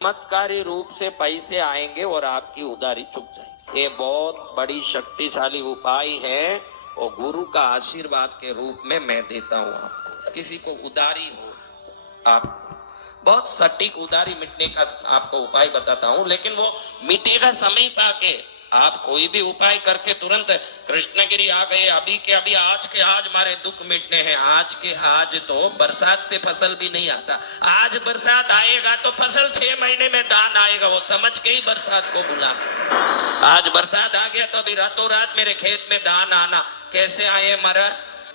चमत्कारी रूप से पैसे आएंगे और आपकी उधारी चुक जाएगी। ये बहुत बड़ी शक्तिशाली उपाय है और गुरु का आशीर्वाद के रूप में मैं देता हूँ आपको। किसी को उधारी हो, आप बहुत सटीक उधारी मिटने का आपको उपाय बताता हूँ, लेकिन वो मिटेगा समय पाके। आप कोई भी उपाय करके तुरंत कृष्णगिरी आ गए, अभी के अभी आज के आज हमारे दुख मिटने हैं, आज के आज तो बरसात से फसल भी नहीं आता। आज बरसात आएगा तो फसल 6 महीने में दान आएगा, वो समझ के ही बरसात को बुला। आज बरसात आ गया तो अभी रातों रात मेरे खेत में दान आना, कैसे आए महाराज?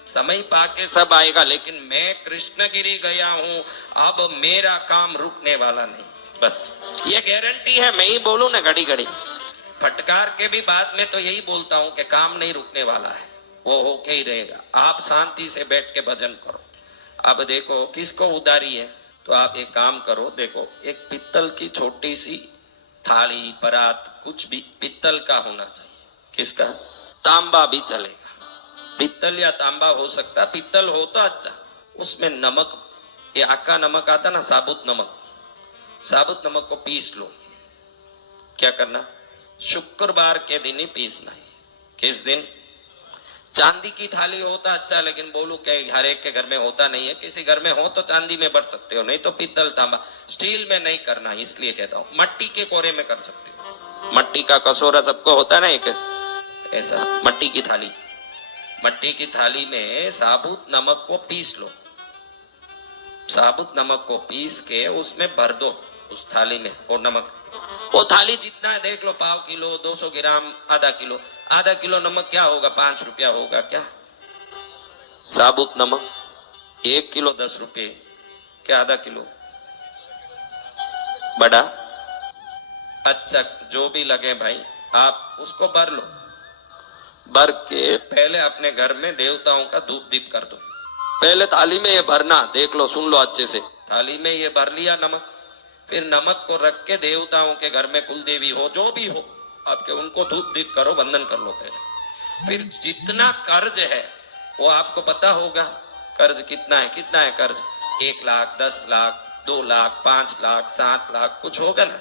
समय पाके सब आएगा। लेकिन मैं कृष्णगिरी गया हूं, अब मेरा काम रुकने वाला नहीं, बस ये गारंटी है। मैं ही बोलूं ना घड़ी घड़ी फटकार के भी बाद में तो यही बोलता हूं कि काम नहीं रुकने वाला है, वो होके ही रहेगा। आप शांति से बैठ के भजन करो। अब देखो किसको उधारी है, तो आप एक काम करो, देखो एक पित्तल की छोटी सी थाली परात, कुछ भी पित्तल का होना चाहिए। किसका? तांबा भी चलेगा, पित्तल या तांबा हो सकता, पित्तल हो तो अच्छा। उसमें नमक, ये आका नमक आता ना, साबुत नमक, साबुत नमक को पीस लो। क्या करना? शुक्रवार के दिन ही पीसना है। किस दिन? चांदी की थाली होता अच्छा, लेकिन बोलू क्या हर एक के घर में होता नहीं है। किसी घर में हो तो चांदी में भर सकते हो, नहीं तो पित्तल तांबा। स्टील में नहीं करना, इसलिए कहता हूँ मट्टी के कोरे में कर सकते हो। मट्टी का कटोरा सबको होता है ना, एक ऐसा मट्टी की थाली। मट्टी की थाली में साबुत नमक को पीस लो, साबुत नमक को पीस के उसमें भर दो, उस थाली में। और नमक, वो थाली जितना है देख लो, 1/4 किलो, 200 ग्राम, आधा किलो। आधा किलो नमक क्या होगा? 5 रुपया होगा क्या? साबुत नमक 1 किलो 10 रुपये, क्या आधा किलो? बड़ा अच्छा, जो भी लगे भाई, आप उसको भर लो। भर के पहले अपने घर में देवताओं का धूप दीप कर दो। पहले थाली में ये भरना, देख लो, सुन लो अच्छे से। थाली में ये भर लिया नमक, फिर नमक को रख के देवताओं के घर में, कुल देवी हो जो भी हो आपके, उनको धूप दीप करो, वंदन कर लो पहले। फिर जितना कर्ज है वो आपको पता होगा, कर्ज कितना है? कितना है कर्ज? 1 लाख, 10 लाख, 2 लाख, 5 लाख, 7 लाख, कुछ होगा ना।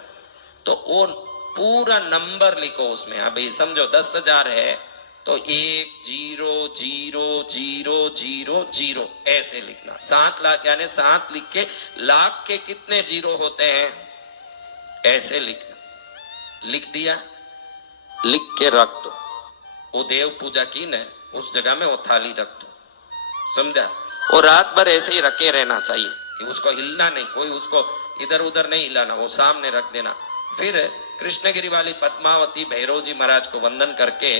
तो वो पूरा नंबर लिखो उसमें। अभी समझो 10,000 है तो 1 0 0 0 0 0 ऐसे लिखना। 7 लाख यानी 7 लिख के लाख के कितने जीरो होते हैं ऐसे लिखना। लिख दिया, लिख के रख दो। वो देव पूजा की न, उस जगह में वो थाली रख दो, समझा? और रात भर ऐसे ही रखे रहना चाहिए कि उसको हिलना नहीं, कोई उसको इधर उधर नहीं हिलाना, वो सामने रख देना। फिर कृष्णगिरी वाली पद्मावती भैरव जी महाराज को वंदन करके,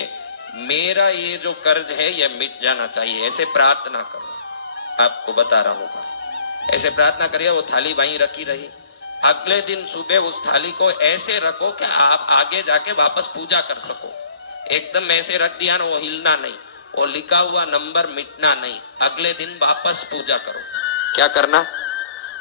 मेरा ये जो कर्ज है ये मिट जाना चाहिए, ऐसे प्रार्थना करो। आपको बता रहा हूँ, ऐसे प्रार्थना करिए। वो थाली वहीं रखी रही। अगले दिन सुबह उस थाली को ऐसे रखो कि आप आगे जाके वापस पूजा कर सको। एकदम ऐसे रख दिया ना, वो हिलना नहीं, वो लिखा हुआ नंबर मिटना नहीं। अगले दिन वापस पूजा करो। क्या करना?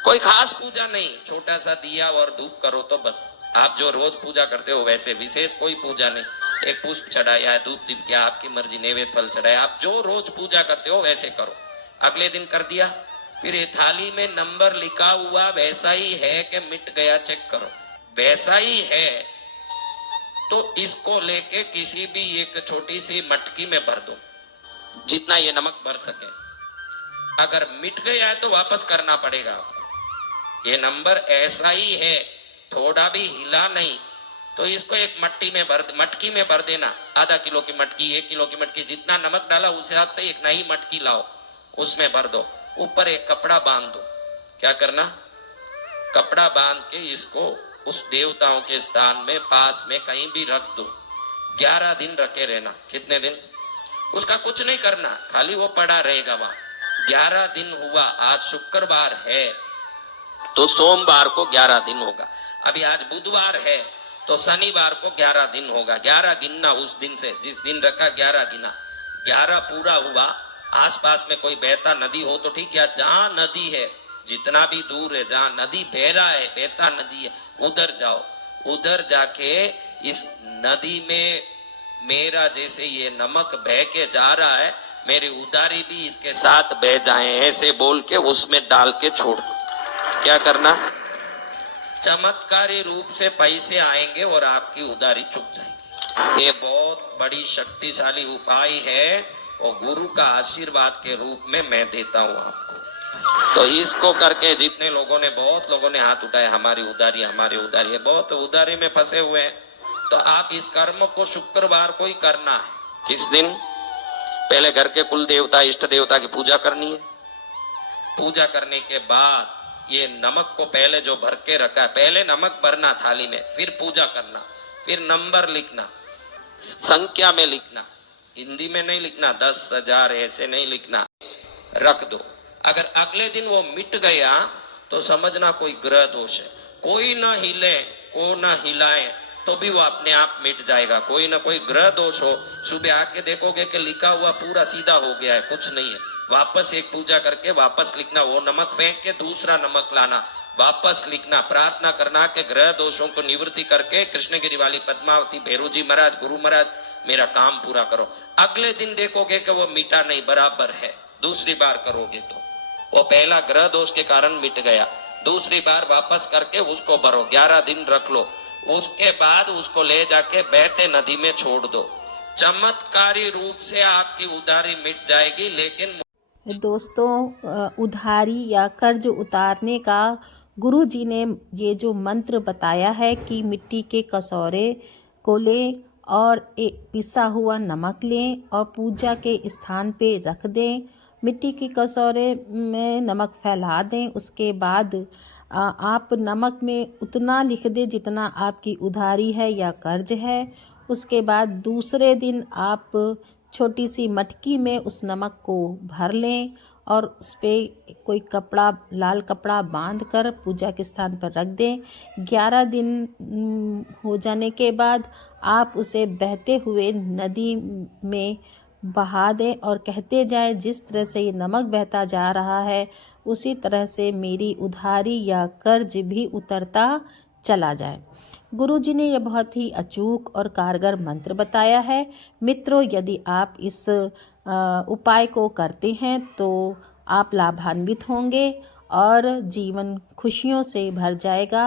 कोई खास पूजा नहीं, छोटा सा दिया और धूप करो तो बस। आप जो रोज पूजा करते हो वैसे, विशेष कोई पूजा नहीं। एक पुष्प चढ़ाया, धूप दीप किया, आपकी मर्जी, नैवेद्य फल चढ़ाया, आप जो रोज पूजा करते हो वैसे करो। अगले दिन कर दिया, फिर ये थाली में नंबर लिखा हुआ वैसा ही है कि मिट गया, चेक करो। वैसा ही है तो इसको लेके किसी भी एक छोटी सी मटकी में भर दो, जितना ये नमक भर सके। अगर मिट गया है तो वापस करना पड़ेगा आपको। ये नंबर ऐसा ही है, थोड़ा भी हिला नहीं, तो इसको एक मटकी में भर देना। आधा किलो की मटकी, 1 किलो की मटकी, जितना नमक डाला उस हिसाब से एक नई मटकी लाओ, उसमें भर दो। ऊपर एक कपड़ा बांध दो। क्या करना? कपड़ा बांध के इसको उस देवताओं के स्थान में पास में कहीं भी रख दो। 11 दिन रखे रहना। कितने दिन? उसका कुछ नहीं करना, खाली वो पड़ा रहेगा वहां। 11 दिन हुआ, आज शुक्रवार है तो सोमवार को 11 दिन होगा। अभी आज बुधवार है तो शनिवार को 11 दिन होगा। 11 गिनना उस दिन से, जिस दिन रखा 11 गिना। 11 पूरा हुआ। आसपास में कोई बहता नदी हो तो ठीक, या जहां नदी है, जितना भी दूर है, जहां नदी बह रहा है, बहता नदी है, उधर जाओ। उधर जाके इस नदी में मेरा जैसे ये नमक बह के जा रहा है, मेरी उधारी भी इसके साथ बह जाए, ऐसे बोल के उसमें डाल के छोड़ दो। क्या करना? चमत्कारी रूप से पैसे आएंगे और आपकी उधारी चुक जाएगी। ये बहुत बड़ी शक्तिशाली उपाय है और गुरु का आशीर्वाद के रूप में मैं देता हूं आपको। तो इसको करके जितने लोगों ने, बहुत लोगों ने हाथ उठाए, हमारी उधारी है, बहुत उधारी में फंसे हुए हैं। तो आप इस कर्म को शुक्रवार को ही करना है। किस दिन? पहले घर के कुल देवता, इष्ट देवता की पूजा करनी है। पूजा करने के बाद ये नमक को पहले जो भर के रखा है, पहले नमक भरना थाली में, फिर पूजा करना, फिर नंबर लिखना, संख्या में लिखना, हिंदी में नहीं लिखना, 10,000 ऐसे नहीं लिखना, रख दो। अगर अगले दिन वो मिट गया तो समझना कोई ग्रह दोष है। कोई न हिले, को न हिलाए तो भी वो अपने आप मिट जाएगा। कोई ना कोई ग्रह दोष हो, सुबह आके देखोगे कि लिखा हुआ पूरा सीधा हो गया है, कुछ नहीं है। वापस एक पूजा करके वापस लिखना, वो नमक फेंक के दूसरा नमक लाना, वापस लिखना, प्रार्थना करना कि ग्रह दोषों को निवृत्ति करके कृष्णगिरी वाली पद्मावती, भैरू जी महाराज, गुरु महाराज मेरा काम पूरा करो। अगले दिन देखोगे कि वो मीठा नहीं, बराबर है। दूसरी बार करोगे तो वो पहला ग्रह दोष के कारण मिट गया। दूसरी बार वापस करके उसको भरो, 11 दिन रख लो, उसके बाद उसको ले जाके बहते नदी में छोड़ दो। चमत्कारी रूप से आपकी उधारी मिट जाएगी। लेकिन दोस्तों, उधारी या कर्ज उतारने का गुरु जी ने ये जो मंत्र बताया है कि मिट्टी के कसौरे को लें और पिसा हुआ नमक लें और पूजा के स्थान पे रख दें। मिट्टी के कसौरे में नमक फैला दें। उसके बाद आप नमक में उतना लिख दें जितना आपकी उधारी है या कर्ज है। उसके बाद दूसरे दिन आप छोटी सी मटकी में उस नमक को भर लें और उस पर कोई कपड़ा, लाल कपड़ा बांध कर पूजा के स्थान पर रख दें। 11 दिन हो जाने के बाद आप उसे बहते हुए नदी में बहा दें और कहते जाएं, जिस तरह से ये नमक बहता जा रहा है उसी तरह से मेरी उधारी या कर्ज भी उतरता चला जाए। गुरु जी ने यह बहुत ही अचूक और कारगर मंत्र बताया है। मित्रों, यदि आप इस उपाय को करते हैं तो आप लाभान्वित होंगे और जीवन खुशियों से भर जाएगा।